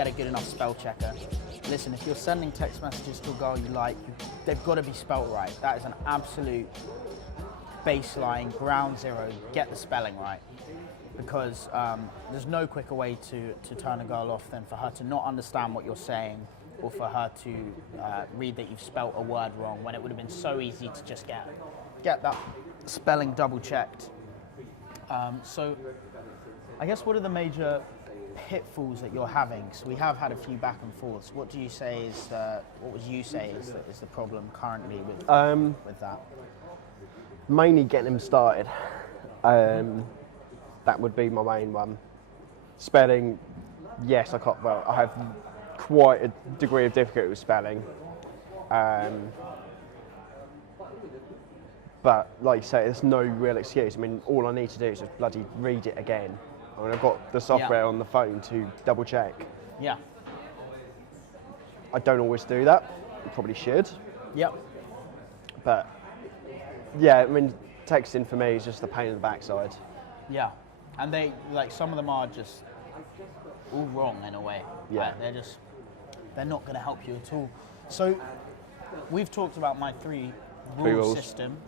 get a good enough spell checker. Listen, if you're sending text messages to a girl you like, they've got to be spelt right. That is an absolute baseline, ground zero. Get the spelling right. Because there's no quicker way to turn a girl off than for her to not understand what you're saying, or for her to read that you've spelt a word wrong, when it would have been so easy to just get that spelling double checked. So I guess, what are the major pitfalls that you're having? So we have had a few back and forths. What do you say is what would you say is the problem currently with that? Mainly getting them started. That would be my main one. Spelling, yes, I have quite a degree of difficulty with spelling. But like you say, there's no real excuse. I mean, all I need to do is just bloody read it again. I mean, I've got the software on the phone to double check. Yeah. I don't always do that. I probably should. Yep. But yeah, I mean, texting for me is just a pain in the backside. Yeah. And some of them are just all wrong in a way. Yeah. Right? They're not going to help you at all. So we've talked about my three rule system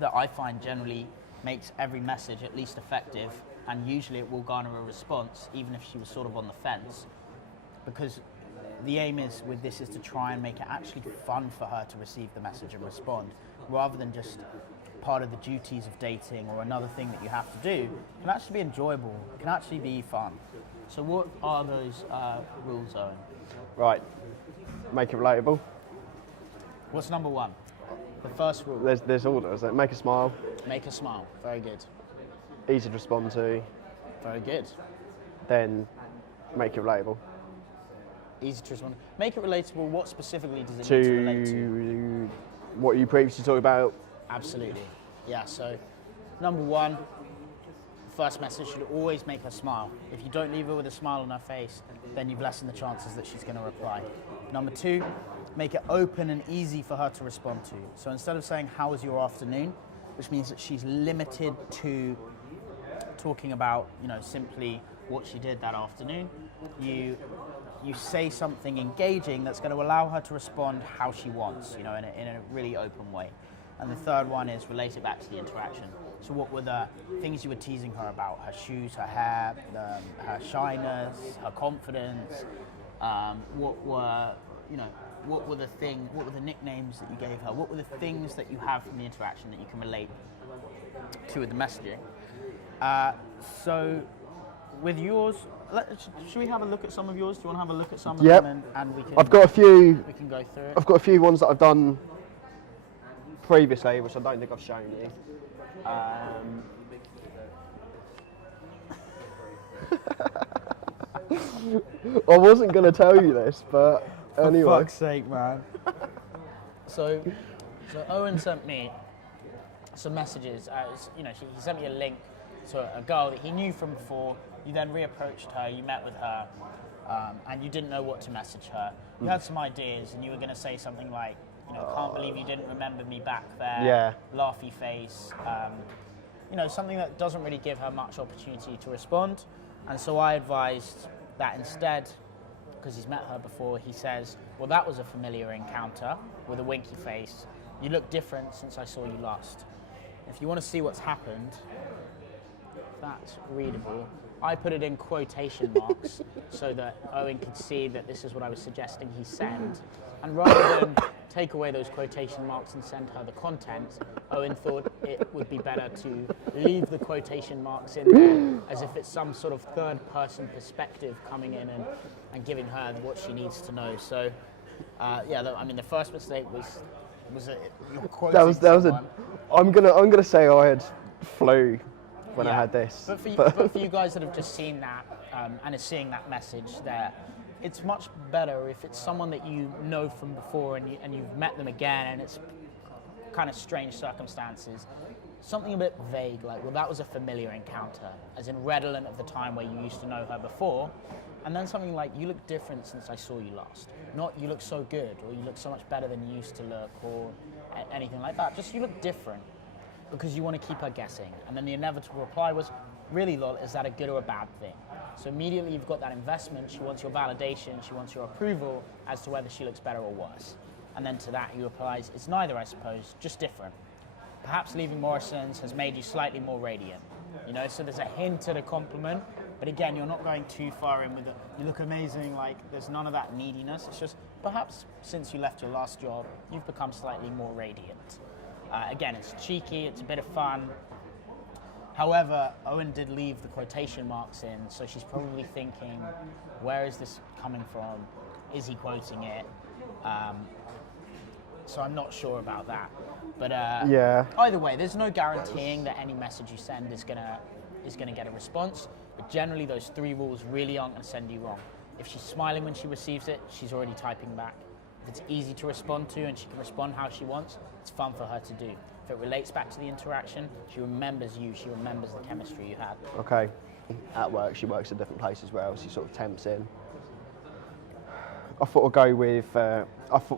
that I find generally makes every message at least effective, and usually it will garner a response, even if she was sort of on the fence. Because the aim with this is to try and make it actually fun for her to receive the message and respond, rather than just part of the duties of dating or another thing that you have to do. It can actually be enjoyable, it can actually be fun. So what are those rules, Owen? Right, make it relatable. What's number one? The first rule. There's orders. Make a smile. Make a smile. Very good. Easy to respond to. Very good. Then make it relatable. Easy to respond. Make it relatable. What specifically does it need to relate to? What you previously talked about. Absolutely. Yeah, so number one, first message should always make her smile. If you don't leave her with a smile on her face, then you've lessened the chances that she's going to reply. Number two, make it open and easy for her to respond to. So instead of saying, how was your afternoon, which means that she's limited to talking about, simply what she did that afternoon, you say something engaging that's going to allow her to respond how she wants, in a really open way. And the third one is relate it back to the interaction. So what were the things you were teasing her about? Her shoes, her hair, her shyness, her confidence. What were the nicknames that you gave her? What were the things that you have from the interaction that you can relate to with the messaging? So with yours, should we have a look at some of yours? Do you want to have a look at some of them and we can? I've got a few. We can go through it. I've got a few ones that I've done previously, which I don't think I've shown you. I wasn't going to tell you this, but anyway. For fuck's sake, man. So Owen sent me some messages. He sent me a link to a girl that he knew from before. You then reapproached her, you met with her, and you didn't know what to message her. You had some ideas, and you were going to say something like, can't believe you didn't remember me back there. Yeah. Laughy face. Something that doesn't really give her much opportunity to respond. And so I advised that instead, because he's met her before, he says, well, that was a familiar encounter with a winky face. You look different since I saw you last. If you want to see what's happened, that's readable. I put it in quotation marks so that Owen could see that this is what I was suggesting he send. And rather than take away those quotation marks and send her the content, Owen thought it would be better to leave the quotation marks in there as if it's some sort of third-person perspective coming in and giving her what she needs to know. So, the first mistake was your quoting someone. I'm gonna say I had flu when I had this. But for you guys that have just seen that and are seeing that message there, it's much better if it's someone that you know from before and you've met them again and it's kind of strange circumstances. Something a bit vague, like, well, that was a familiar encounter, as in redolent of the time where you used to know her before. And then something like, you look different since I saw you last. Not, you look so good, or you look so much better than you used to look, or anything like that. Just, you look different, because you want to keep her guessing. And then the inevitable reply was, really, lol, is that a good or a bad thing? So immediately you've got that investment, she wants your validation, she wants your approval as to whether she looks better or worse. And then to that he replies, it's neither, I suppose, just different. Perhaps leaving Morrison's has made you slightly more radiant. You know, so there's a hint at a compliment, but again, you're not going too far in with it. You look amazing, like there's none of that neediness. It's just, perhaps since you left your last job, you've become slightly more radiant. Again, it's cheeky, it's a bit of fun. However, Owen did leave the quotation marks in, so she's probably thinking, where is this coming from? Is he quoting it? So I'm not sure about that. But either way, there's no guaranteeing that any message you send is gonna get a response. But generally, those 3 rules really aren't gonna send you wrong. If she's smiling when she receives it, she's already typing back. If it's easy to respond to and she can respond how she wants, it's fun for her to do. If it relates back to the interaction, she remembers you, she remembers the chemistry you had. Okay. At work, she works at different places as well. She sort of temps in. I thought I'd go with, I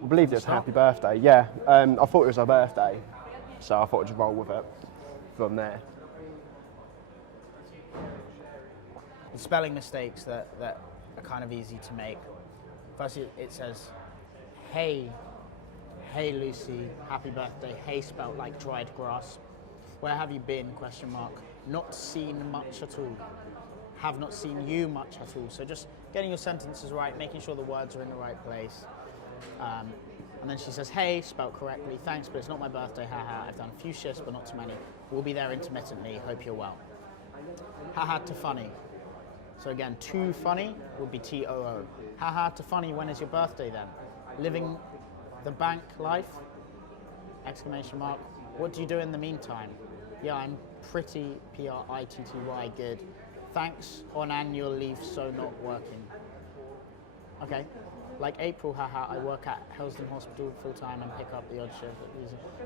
believed it was happy birthday. Yeah, I thought it was her birthday, so I thought I'd just roll with it from there. The spelling mistakes that are kind of easy to make. First, it says, hey Lucy, happy birthday. Hey spelt like dried grass. Where have you been? Question mark. Not seen much at all. Have not seen you much at all. So just getting your sentences right, making sure the words are in the right place. And then she says, hey, spelt correctly. Thanks, but it's not my birthday. Haha. I've done a few shifts, but not too many. We'll be there intermittently. Hope you're well. Haha to funny. So again, too funny would be TOO. Haha to funny. When is your birthday then? Living the bank life? Exclamation mark. What do you do in the meantime? Yeah, I'm pretty PRITTY good. Thanks, on annual leave, so not working. Okay. Like April, haha, I work at Helston Hospital full-time and pick up the odd shift.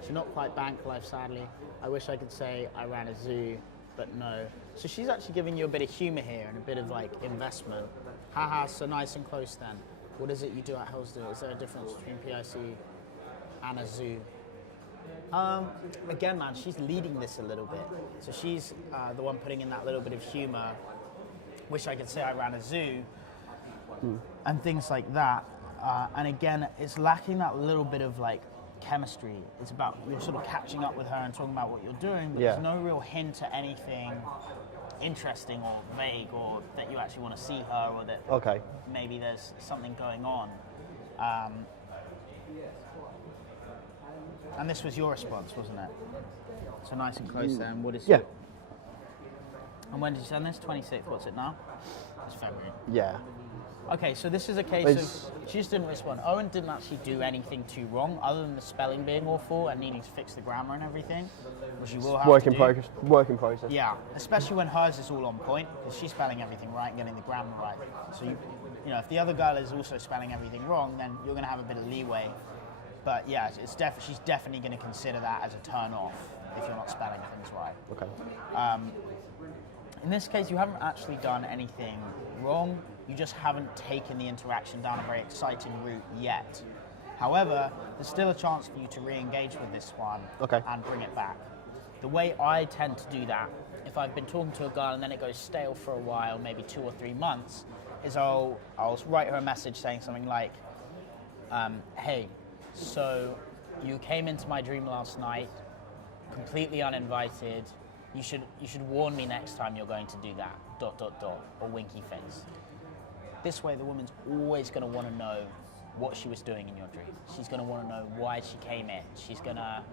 She's not quite bank life, sadly. I wish I could say I ran a zoo, but no. So she's actually giving you a bit of humour here and a bit of like investment. Haha, so nice and close then. What is it you do at Helston? Is there a difference between PIC and a zoo? Again, man, she's leading this a little bit. So she's the one putting in that little bit of humour. Wish I could say I ran a zoo, and things like that. And again, it's lacking that little bit of like chemistry. It's about you're sort of catching up with her and talking about what you're doing, but there's no real hint at anything interesting or vague, or that you actually want to see her, or that maybe there's something going on. And this was your response, wasn't it? So nice and close then. What is your... And when did you send this? 26th, what's it now? It's February. Yeah. Okay, so this is a case of, she just didn't respond. Owen didn't actually do anything too wrong, other than the spelling being awful and needing to fix the grammar and everything, which you will have work to in do. progress. Work in process. Yeah, especially when hers is all on point, because she's spelling everything right and getting the grammar right. So, you know, if the other girl is also spelling everything wrong, then you're going to have a bit of leeway. But yeah, she's definitely going to consider that as a turn off if you're not spelling things right. Okay. In this case, you haven't actually done anything wrong. You just haven't taken the interaction down a very exciting route yet. However, there's still a chance for you to re-engage with this one and bring it back. The way I tend to do that, if I've been talking to a girl and then it goes stale for a while, maybe 2 or 3 months, is I'll write her a message saying something like, hey, so you came into my dream last night, completely uninvited. You should warn me next time you're going to do that, ... or winky face. This way the woman's always going to want to know what she was doing in your dream. She's going to want to know why she came in. She's going to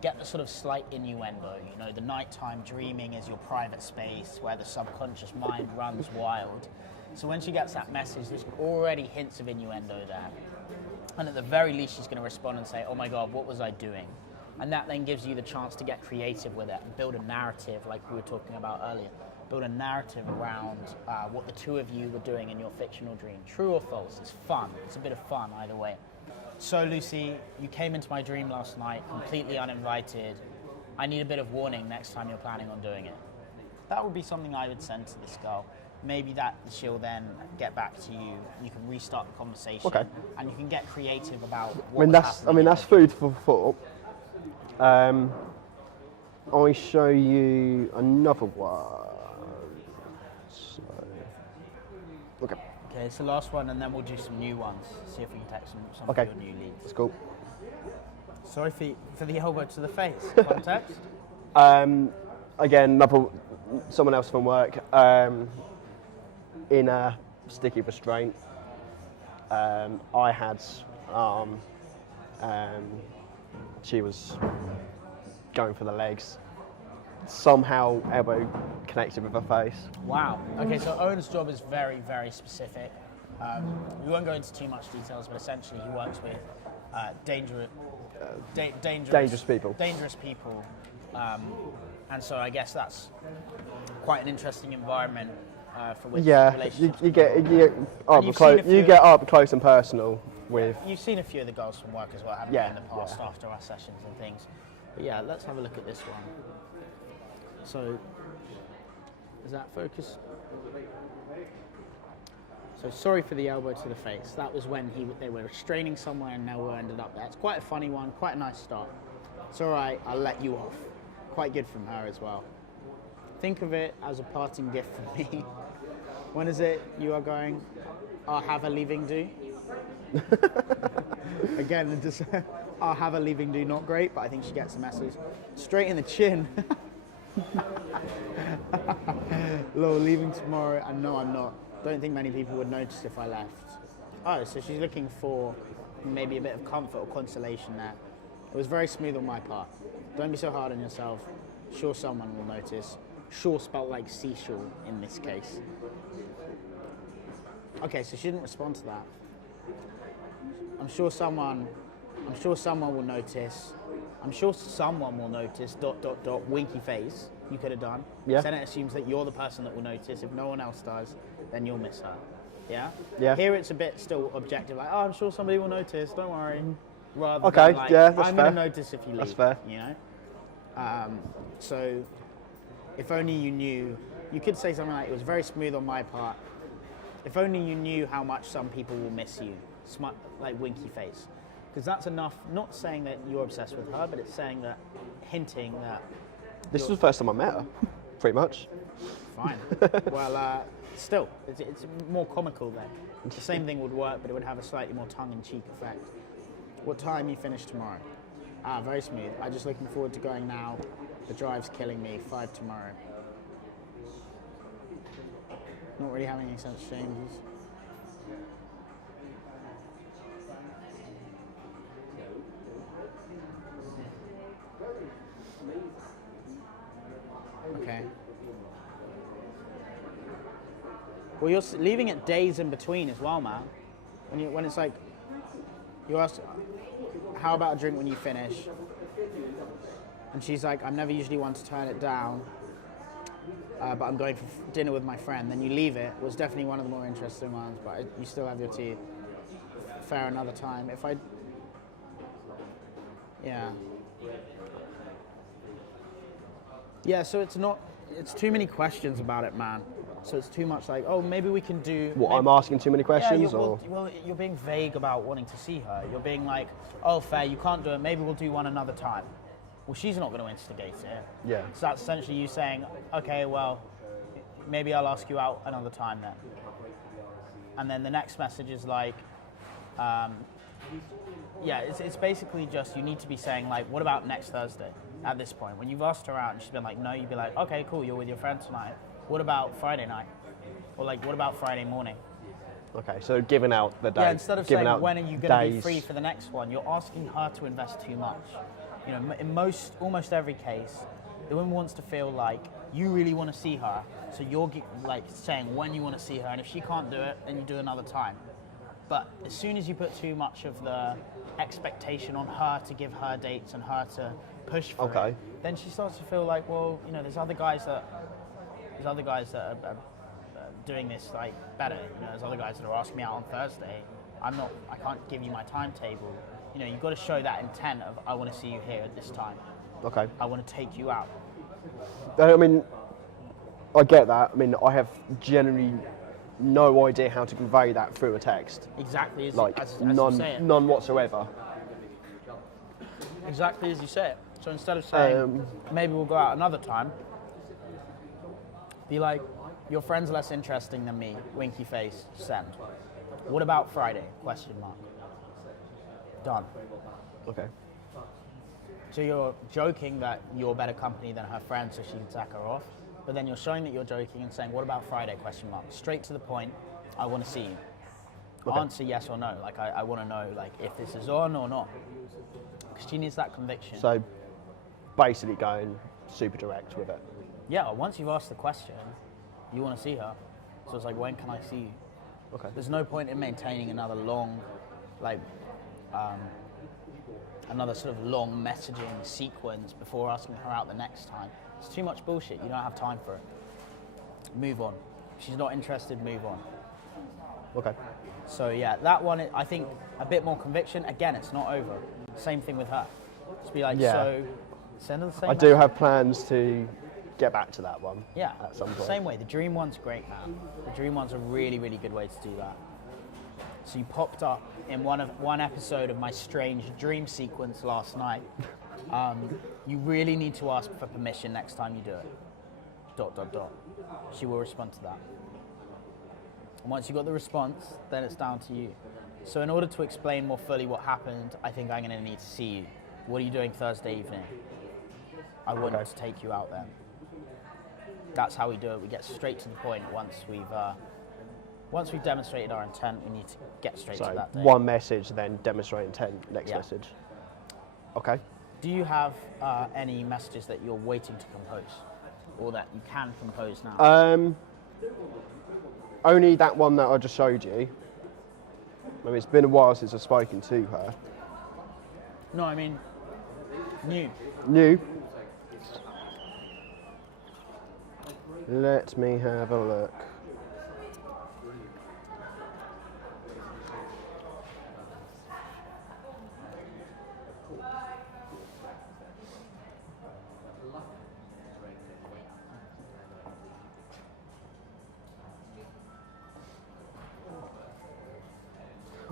get the sort of slight innuendo. You know, the nighttime dreaming is your private space where the subconscious mind runs wild. So when she gets that message, there's already hints of innuendo there. And at the very least, she's going to respond and say, oh my God, what was I doing? And that then gives you the chance to get creative with it and build a narrative like we were talking about earlier. Build a narrative around what the two of you were doing in your fictional dream. True or false? It's fun. It's a bit of fun either way. So Lucy, you came into my dream last night, completely uninvited. I need a bit of warning next time you're planning on doing it. That would be something I would send to this girl. Maybe that she'll then get back to you. You can restart the conversation, and you can get creative about what that's food for thought. I show you another one. So, okay. Okay, it's the last one, and then we'll do some new ones. See if we can text some Okay. of your new leads. That's cool. Sorry for the elbow to the face. Context? Again, someone else from work, in a sticky restraint. I had arm, she was going for the legs. Somehow elbow connected with her face. Wow. Okay, so Owen's job is very, very specific. We won't go into too much details, but essentially he works with dangerous people. Dangerous people. And so I guess that's quite an interesting environment for which relationships. you get up close and personal with. You've seen a few of the girls from work as well, haven't you, in the past after our sessions and things. But yeah, let's have a look at this one. So, is that focus? So sorry for the elbow to the face. That was when they were restraining somewhere and now we ended up there. It's quite a funny one, quite a nice start. It's all right, I'll let you off. Quite good from her as well. Think of it as a parting gift from me. When is it you are going, I'll have a leaving do? Again, I'll have a leaving do, not great, but I think she gets the message. Straight in the chin. Lol, leaving tomorrow, and no, I'm not. Don't think many people would notice if I left. Oh, so she's looking for maybe a bit of comfort or consolation there. It was very smooth on my part. Don't be so hard on yourself. Sure, someone will notice. Sure, spelled like seashore in this case. Okay, so she didn't respond to that. I'm sure someone will notice. I'm sure someone will notice. ... Winky face. You could have done. Yeah. Then it assumes that you're the person that will notice. If no one else does, then you'll miss her. Yeah. Yeah. Here it's a bit still objective. Like, oh, I'm sure somebody will notice. Don't worry. Rather Okay. than like, That's I'm fair. going to notice if you leave. That's fair. You know. So, if only you knew. You could say something like, "It was very smooth on my part. If only you knew how much some people will miss you." Like winky face. Because that's enough, not saying that you're obsessed with her, but it's saying that, hinting that... This was the first time I met her, pretty much. Fine. Well, still, it's more comical then. The same thing would work, but it would have a slightly more tongue-in-cheek effect. What time you finish tomorrow? Very smooth. I'm just looking forward to going now. The drive's killing me. 5 tomorrow. Not really having any sense changes. Okay. Well, you're leaving it days in between as well, man. When it's like, you ask, how about a drink when you finish? And she's like, I'm never usually one to turn it down, but I'm going for dinner with my friend. Then you leave it. Was definitely one of the more interesting ones, but you still have your tea. Fair another time. Yeah, so it's too many questions about it, man. So it's too much like, oh, maybe we can do... What, I'm asking too many questions? Well, you're being vague about wanting to see her. You're being like, oh, fair, you can't do it. Maybe we'll do one another time. Well, she's not going to instigate it. Yeah. So that's essentially you saying, okay, well, maybe I'll ask you out another time then. And then the next message is like, it's basically just you need to be saying like, what about next Thursday at this point? When you've asked her out and she's been like, no, you'd be like, okay, cool, you're with your friend tonight. What about Friday night? Or like, what about Friday morning? Okay, so giving out the days. Yeah, instead of saying when are you going to be free for the next one, you're asking her to invest too much. You know, in almost every case, the woman wants to feel like you really want to see her, so you're like saying when you want to see her, and if she can't do it, then you do another time. But as soon as you put too much of the expectation on her to give her dates and her to push for it, then she starts to feel like, well, you know, there's other guys that are doing this like better. You know, there's other guys that are asking me out on Thursday. I can't give you my timetable. You know, you've got to show that intent of I want to see you here at this time. Okay. I want to take you out. I mean, I get that. I mean, I have generally no idea how to convey that through a text. Exactly as none, you say it. None whatsoever. Exactly as you say it. So instead of saying, maybe we'll go out another time, be like, Your friend's less interesting than me. Winky face. Send. What about Friday? Question mark. Done. Okay. So you're joking that you're better company than her friend so she can sack her off, but then you're showing that you're joking and saying, what about Friday? Question mark. Straight to the point. I want to see you. Okay. Answer yes or no. Like I want to know like if this is on or not. Because she needs that conviction. So basically going super direct with it. Yeah, once you've asked the question, you want to see her. So it's like, when can I see you? Okay. There's no point in maintaining another long, like, another sort of long messaging sequence before asking her out the next time. It's too much bullshit. You don't have time for it. Move on. If she's not interested, move on. Okay. So yeah, that one, I think a bit more conviction. Again, it's not over. Same thing with her. Just be like, Yeah. so send her the same I do message. have plans to get back to that one. Yeah, At some point. same way. The dream one's great, man. The dream one's a really, really good way to do that. So you popped up in one episode of my strange dream sequence last night. You really need to ask for permission next time you do it. ... She will respond to that. And once you got the response, then it's down to you. So in order to explain more fully what happened, I think I'm going to need to see you. What are you doing Thursday evening? I want to take you out then. That's how we do it. We get straight to the point once we've demonstrated our intent. We need to get straight to So that day. one message, then demonstrate intent. Next Yeah. message. Okay. Do you have any messages that you're waiting to compose, or that you can compose now? Only that one that I just showed you. I mean, it's been a while since I've spoken to her. No, I mean new. New. Let me have a look.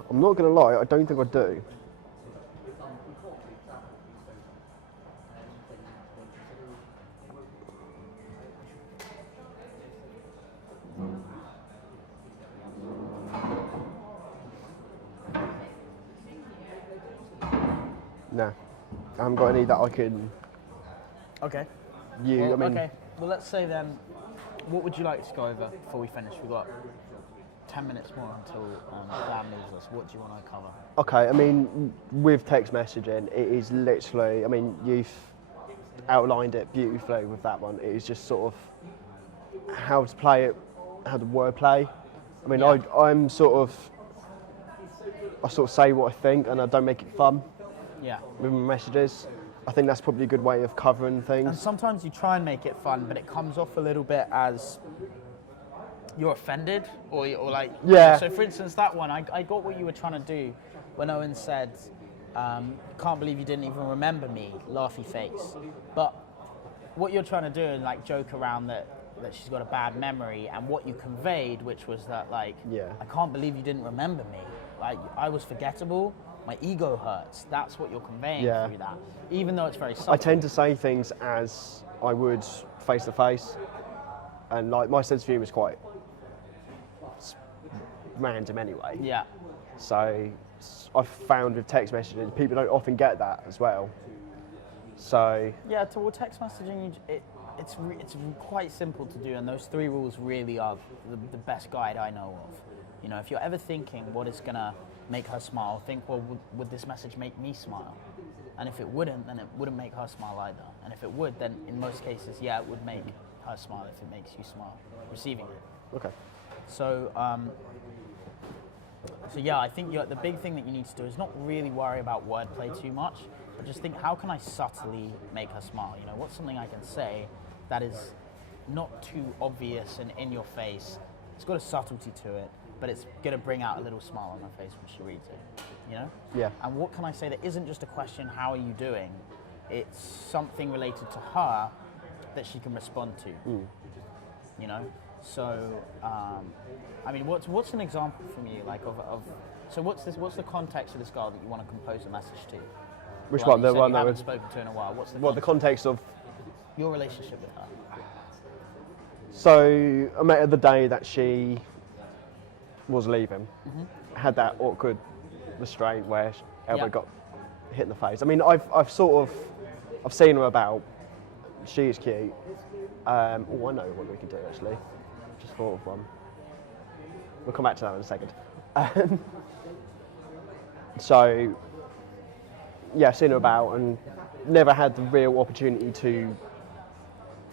I'm not going to lie, I don't think I do. No, I haven't got any that I can Okay. use. Well, I mean, okay. Well, let's say then, what would you like to go over before we finish? We've got 10 minutes more until Dan leaves us. What do you want to cover? okay, I mean, with text messaging, it is literally, I mean, you've outlined it beautifully with that one. It is just sort of how to play it, how the word play. I mean, Yeah. I sort of say what I think and I don't make it fun Yeah. with my messages. I think that's probably a good way of covering And things. sometimes you try and make it fun, but it comes off a little bit as you're offended, or like... Yeah. So for instance, that one, I got what you were trying to do when Owen said, can't believe you didn't even remember me, laughy face. But what you're trying to do is like joke around that she's got a bad memory, and what you conveyed, which was that like, Yeah. I can't believe you didn't remember me. Like, I was forgettable, my ego hurts. That's what you're conveying Yeah. through that, even though it's very subtle. I tend to say things as I would face to face, and like my sense of humour is quite random anyway. Yeah. So I've found with text messaging, people don't often get that as well. So Yeah, toward text messaging, it's quite simple to do, and those 3 rules really are the best guide I know of. You know, if you're ever thinking what is gonna make her smile, think, well, would this message make me smile? And if it wouldn't, then it wouldn't make her smile either. And if it would, then in most cases, yeah, it would make her smile if it makes you smile, receiving it. okay, So, yeah, I think the big thing that you need to do is not really worry about wordplay too much, but just think, how can I subtly make her smile? You know, what's something I can say that is not too obvious and in your face? It's got a subtlety to it, but it's going to bring out a little smile on her face when she reads it, you know? yeah, And what can I say that isn't just a question, how are you doing? It's something related to her that she can respond to, you know? So, I mean, what's an example from you, like of so what's the context of this girl that you want to compose a message to? which Like one? you The said one you that haven't was spoken to in a while. What's the what the context of? your relationship with her? So I met her the day that she was leaving. Had that awkward restraint where Elbow got hit in the face. I mean, I've seen her about. She is cute. Oh, I know what we can do actually. Just thought of one. We'll come back to that in a second. So, yeah, seen her about and never had the real opportunity to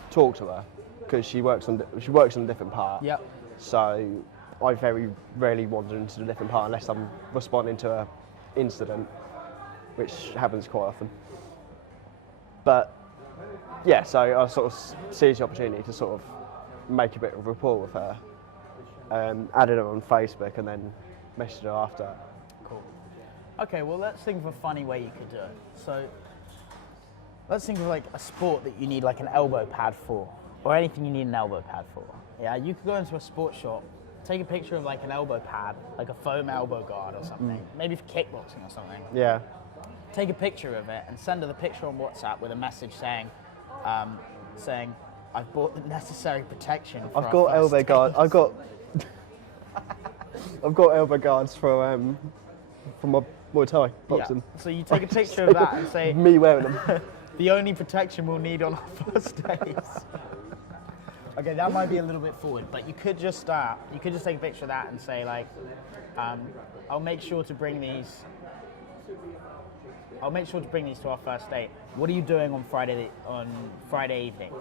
talk to her because she works on a different part. Yep. So I very rarely wander into a different part unless I'm responding to an incident, which happens quite often. But yeah, so I sort of seized the opportunity to sort of make a bit of rapport with her. Added her on Facebook and then messaged her after. Cool. Okay, well, let's think of a funny way you could do it. So let's think of like a sport that you need like an elbow pad for, or anything you need an elbow pad for. Yeah, you could go into a sports shop, take a picture of like an elbow pad, like a foam elbow guard or something, maybe for kickboxing or something. Yeah. Take a picture of it and send her the picture on WhatsApp with a message saying, I've bought the necessary protection for I've got elbow guard. I've got elbow guards for my Muay Thai boxing. Yeah. So you take a picture of that and say, me wearing them. the only protection we'll need on our first days. Okay, that might be a little bit forward, but you could just take a picture of that and say like, I'll make sure to bring these to our first date. What are you doing on Friday evening?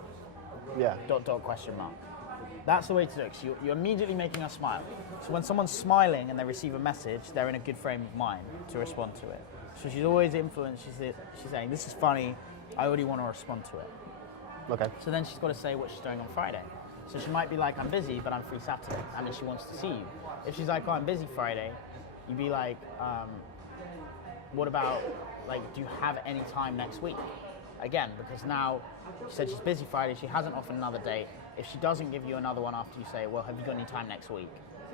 Yeah. ... That's the way to do it, because you're immediately making us smile. So when someone's smiling and they receive a message, they're in a good frame of mind to respond to it. So she's always influenced, she's saying, this is funny, I already want to respond to it. Okay. So then she's got to say what she's doing on Friday. So she might be like, I'm busy, but I'm free Saturday, and then she wants to see you. If she's like, oh, I'm busy Friday, you'd be like, what about, like, do you have any time next week? Again, because now she said she's busy Friday, she hasn't offered another date. If she doesn't give you another one after you say, well, have you got any time next week?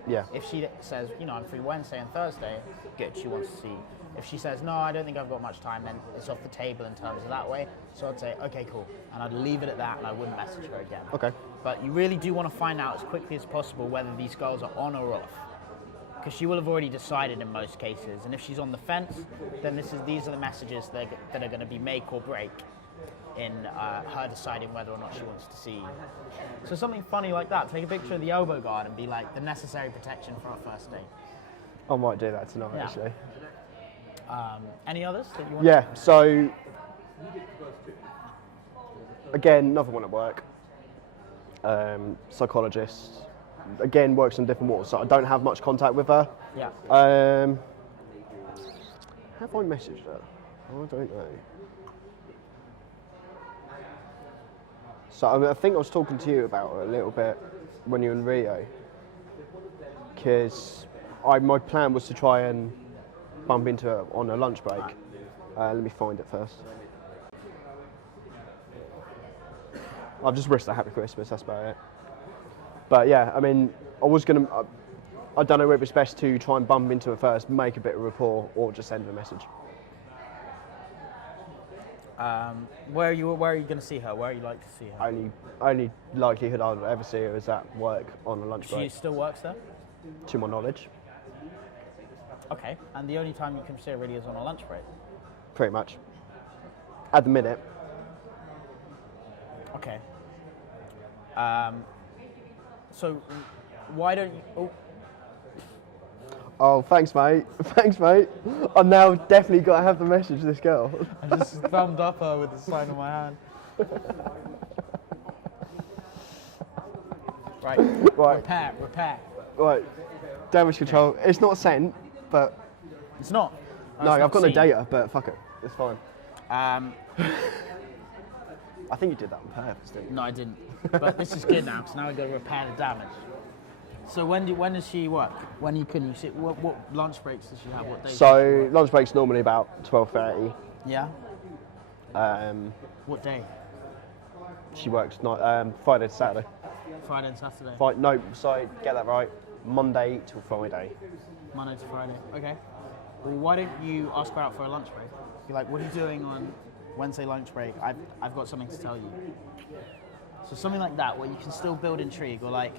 Yeah. If she says, I'm free Wednesday and Thursday, good, she wants to see you. If she says, no, I don't think I've got much time, then it's off the table in terms of that way. So I'd say, okay, cool. And I'd leave it at that and I wouldn't message her again. Okay. But you really do want to find out as quickly as possible whether these girls are on or off. Because she will have already decided in most cases. And if she's on the fence, then these are the messages that are going to be make or break in her deciding whether or not she wants to see you. So something funny like that, take a picture of the elbow guard and be like, the necessary protection for our first date. I might do that tonight, Yeah. actually. Any others that you want? Yeah, so again, another one at work. Psychologist. Again, works in different waters, so I don't have much contact with her. Yeah. Have I messaged her? I don't know. So I think I was talking to you about her a little bit when you were in Rio, because my plan was to try and bump into her on a lunch break. Let me find it first. I've just wished her happy Christmas, that's about it. But yeah, I mean, I don't know whether it's best to try and bump into her first, make a bit of rapport, or just send her a message. Where are you going to see her? Where are you like to see her? Only likelihood I'll ever see her is at work on a lunch break. She still works there? To my knowledge. Okay, and the only time you can see her really is on a lunch break? Pretty much. At the minute. Okay. So why don't you... Oh, thanks, mate. Thanks, mate. I've now definitely got to have the message to this girl. I just thumbed up her with the sign on my hand. Right. Repair. Right. Damage control. It's not sent, but... It's not? No, I've got no data, but fuck it. It's fine. I think you did that on purpose, didn't you? No, I didn't. But this is good now, because now we've got to repair the damage. So when does she work? When can you see? What lunch breaks does she have? What days? So lunch break's normally about 12:30. Yeah. What day? She works Friday to Saturday. Friday and Saturday. No, sorry, get that right. Monday till Friday. Monday to Friday. Okay. Well, why don't you ask her out for a lunch break? Be like, what are you doing on Wednesday lunch break? I've got something to tell you. So something like that, where you can still build intrigue, or like,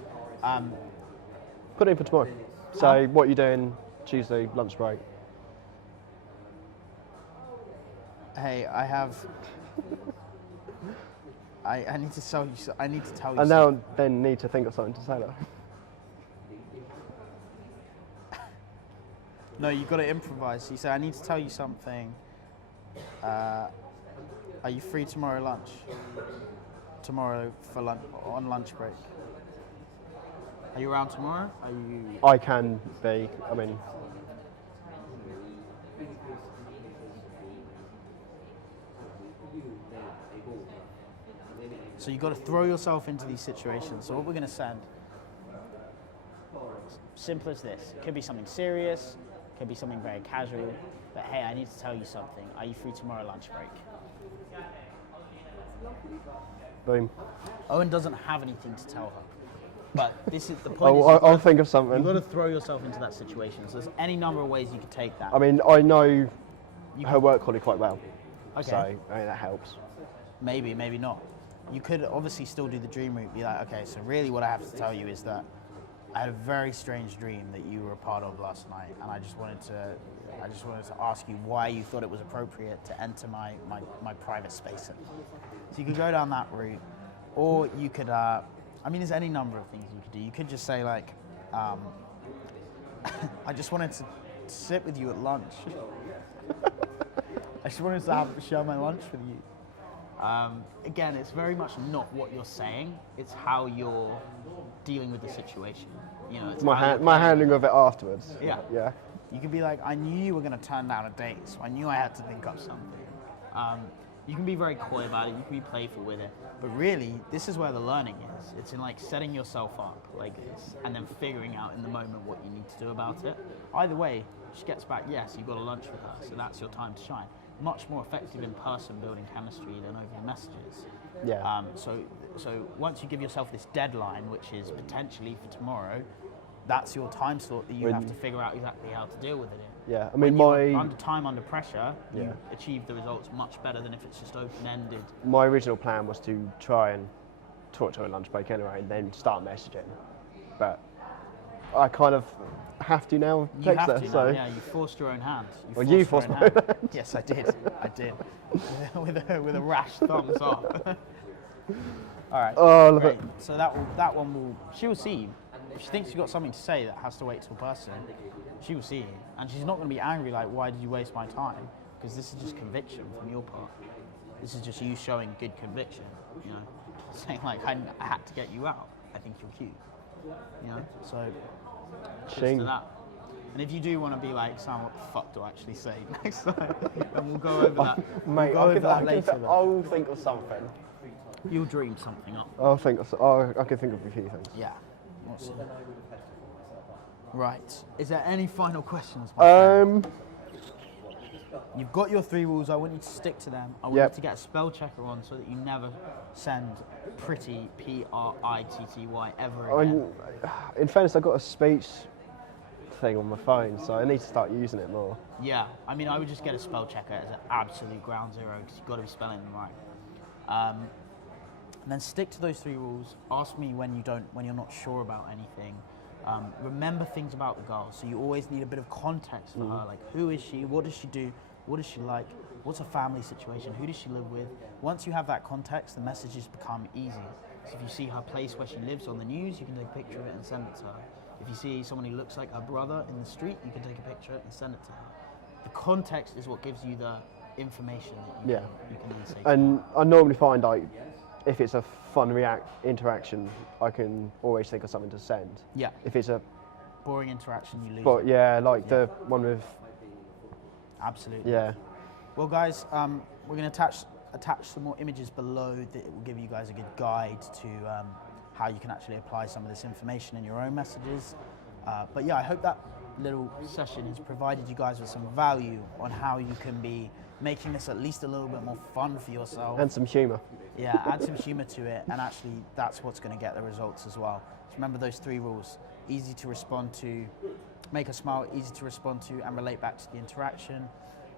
Put it in for tomorrow. So what are you doing Tuesday, lunch break? hey, I have. I need to tell you. I need to tell you. And something. now then need to think of something to say that. No, you've got to improvise. You say, I need to tell you something. Are you free tomorrow lunch? Tomorrow for lunch, on lunch break. Are you around tomorrow? Are you? I can be, I mean, So you've got to throw yourself into these situations. So what we're going to send, simple as this. It could be something serious, it could be something very casual, but hey, I need to tell you something. Are you free tomorrow lunch break? boom. Owen doesn't have anything to tell her. But this is the point. I'll think of something. You've got to throw yourself into that situation. So there's any number of ways you could take that. I mean, I know You her work colleague quite well. Okay. So, I mean, that helps. Maybe, maybe not. You could obviously still do the dream route. Be like, okay, so really what I have to tell you is that I had a very strange dream that you were a part of last night, and I just wanted to ask you why you thought it was appropriate to enter my private space. So you could go down that route, or you could. I mean, there's any number of things you could do. You could just say like, I just wanted to sit with you at lunch. I just wanted to share my lunch with you. Again, it's very much not what you're saying; it's how you're dealing with the situation. You know, it's My handling of it afterwards. Yeah. Yeah. You could be like, I knew you were going to turn down a date, so I knew I had to think up something. You can be very coy about it, you can be playful with it, but really, this is where the learning is. It's in like setting yourself up like this, and then figuring out in the moment what you need to do about it. Either way, she gets back, yes, you got a lunch with her, so that's your time to shine. Much more effective in person building chemistry than over the messages. Yeah. So once you give yourself this deadline, which is potentially for tomorrow, that's your time slot that you have to figure out exactly how to deal with it in. Yeah, I mean, Under pressure, Yeah. you achieve the results much better than if it's just open-ended. my original plan was to try and talk to her at lunch break anyway, and then start messaging. But I kind of have to now You text have her. to So now, yeah, you forced your own hand. You forced your my own hand. Yes, I did. I did. with a rash thumbs up. All right. Oh, love great. it. So that one will. She will see you. If she thinks you've got something to say that has to wait till person, she will see you, and she's not going to be angry like, "Why did you waste my time?" Because this is just conviction from your part. This is just you showing good conviction. You know, saying like, "I had to get you out. I think you're cute." You know, so cheers Shing. to that. And if you do want to be like, Sam, what the fuck do I actually say next time? And we'll go over that. mate, we'll go over that later. I'll think of something. You'll dream something up. I can think of a few things. Yeah. Awesome. Right. Is there any final questions, my friend? You've got your 3 rules. I want you to stick to them. I want you to get a spell checker on so that you never send pretty, P-R-I-T-T-Y, ever again. In fairness, I've got a speech thing on my phone, so I need to start using it more. Yeah. I mean, I would just get a spell checker as an absolute ground zero because you've got to be spelling them right. And then stick to those 3 rules. Ask me when you're not sure about anything. Remember things about the girl. So you always need a bit of context for her. Like, who is she? What does she do? What is she like? What's her family situation? Who does she live with? Once you have that context, the messages become easy. So if you see her place where she lives on the news, you can take a picture of it and send it to her. If you see someone who looks like her brother in the street, you can take a picture and send it to her. The context is what gives you the information that you can then say. And I normally find, like, if it's a fun interaction, I can always think of something to send. Yeah. If it's a boring interaction, you lose. But yeah, like the one with. Absolutely. Yeah. Well, guys, we're going to attach some more images below that will give you guys a good guide to how you can actually apply some of this information in your own messages. But yeah, I hope that little session has provided you guys with some value on how you can be making this at least a little bit more fun for yourself. And some humour. Yeah, add some humour to it, and actually that's what's going to get the results as well. Just remember those 3 rules. Easy to respond to, make her smile, easy to respond to and relate back to the interaction.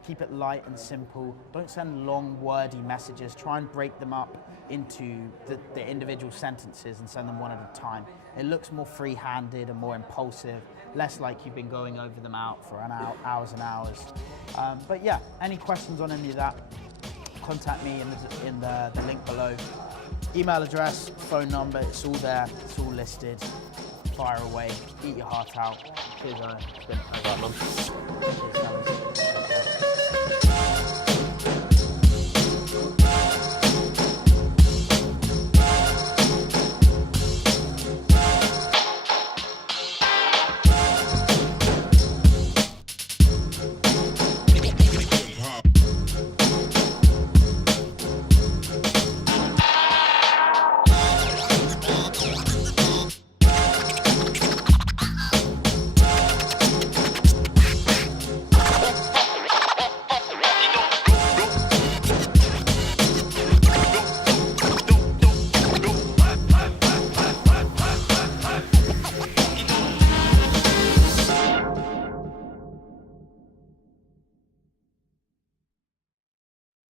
Keep it light and simple. Don't send long, wordy messages. Try and break them up into the individual sentences and send them one at a time. It looks more free-handed and more impulsive, less like you've been going over them out for hours and hours. But yeah, any questions on any of that, contact me in the link below. Email address, phone number, it's all there, it's all listed. Fire away, eat your heart out. Cheers, Owen. It's been a pleasure. Right, man. Cheers, fellas.